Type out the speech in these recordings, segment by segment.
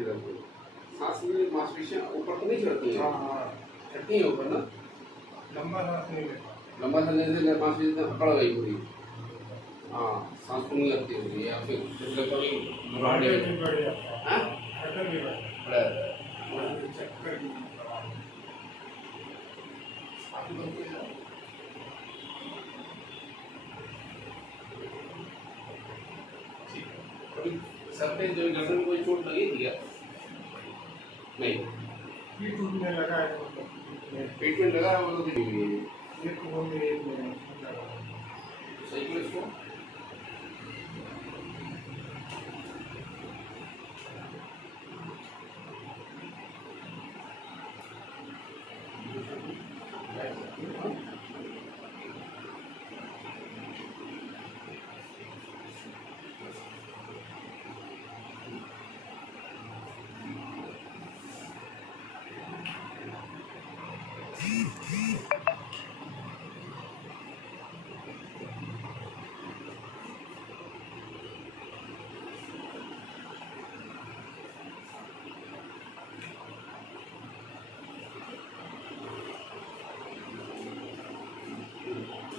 इधर को सांस में मांसपेशियां ऊपर तो नहीं चढ़ती हैं। चढ़ती हैं ऊपर ना। लंबा सांस नहीं लेता। लंबा सांस लेने से मांसपेशियां अकड़ गई पूरी। हाँ, सांस फूलने लगती होगी या फिर मतलब कभी घबराहट भी बढ़ जाता है। हाँ शटर भी बढ़ बड़ा जाता है। चक्कर भी कभी सर पे जो गर्दन में कोई चोट लगी थी क्या? नहीं। ये टूटने लगा है मतलब पेट में लगा है वो तो नहीं हुई है। ये तो वो मेरे में सही क्यों इसको?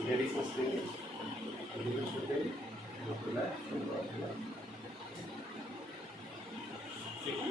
गहरी सांस लेंगे, धीरे छोड़ेंगे, ठीक है।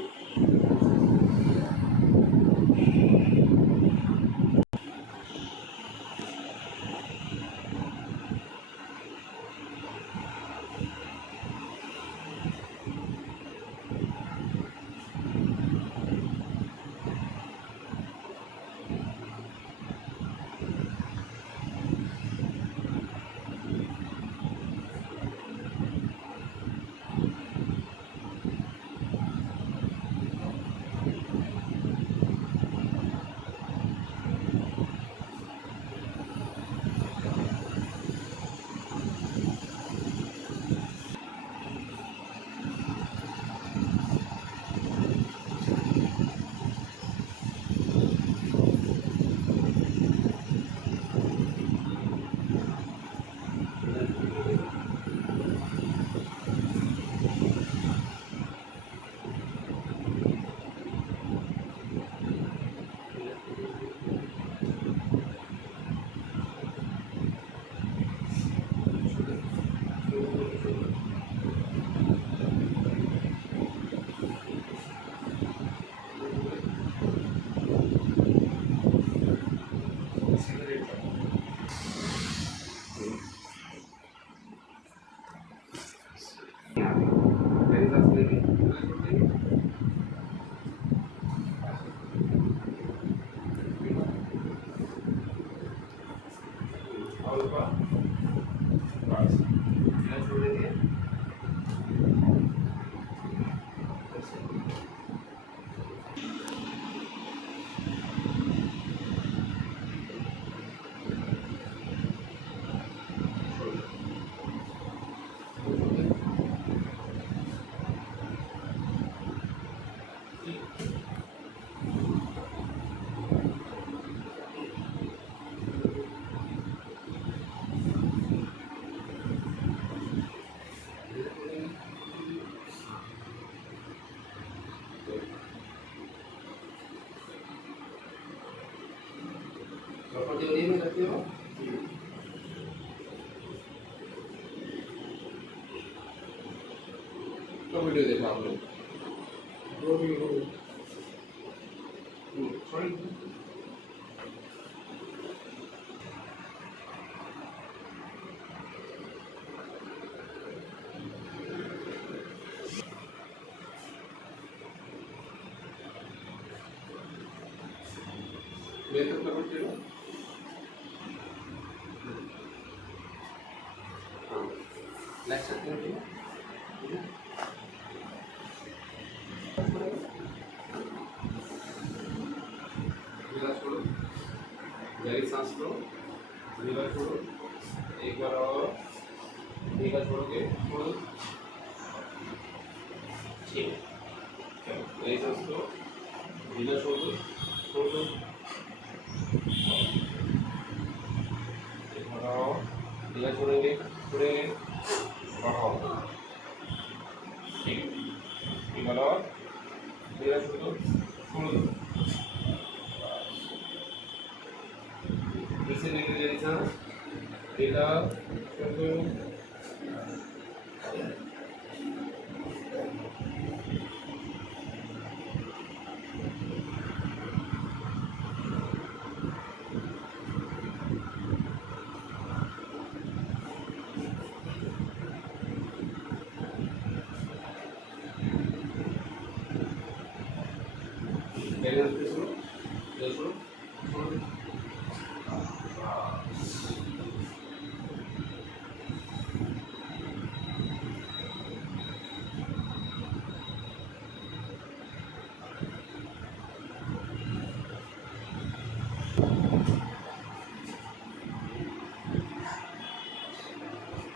गहरी सांस लेंगे, धीरे छोड़ेंगे। और ऊपर बस धीरे छोड़ेंगे। में रखते हो तो वीडियो देखा आप लोग जो भी हो सॉरी मैं तो कवर करो हाँ लेफ्ट साइड में धीरे छोड़ो गहरी सांस लो धीरे छोड़ो एक बार और धीरे छोड़ोगे छोड़ो ठीक है गहरी सांस लो धीरे छोड़ दो छोड़ दो बढ़ाओ धीरे छोड़ेंगे छोड़ेंगे बढ़ाओ ठीक है बढ़ाओ मेरा छोड़ दो इसे negligence data छोड़ दो negligence छोड़ो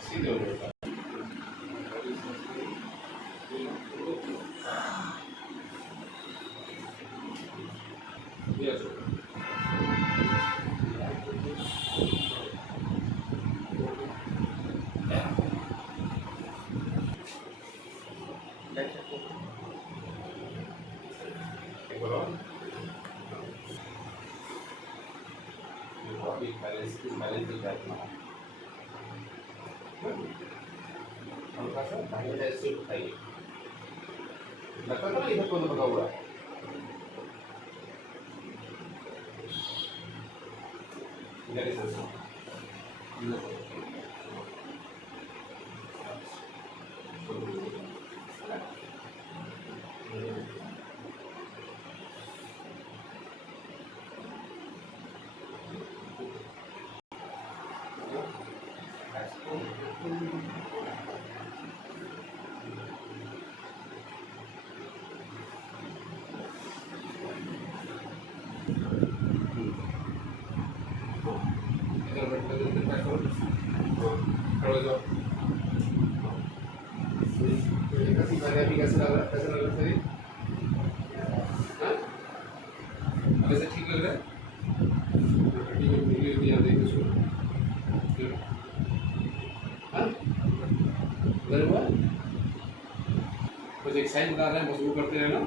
सीधे हो जाएगा ये छोड़ो बोलो अभी बैलेंस दिखाना हल्का सा दाहिने ऐसे उठाइए लगता था ना इधर कौन लगा हुआ है इधर ही सोचो खड़े जाओ कैसे लग रहा है कैसे लग रहा है सही हाँ अब ऐसे ठीक लग रहा है ठीक है वीडियो भी यहाँ देखो इसको हाँ उधर हुआ कुछ एक्सरसाइज बता रहे हैं बस वो करते रहना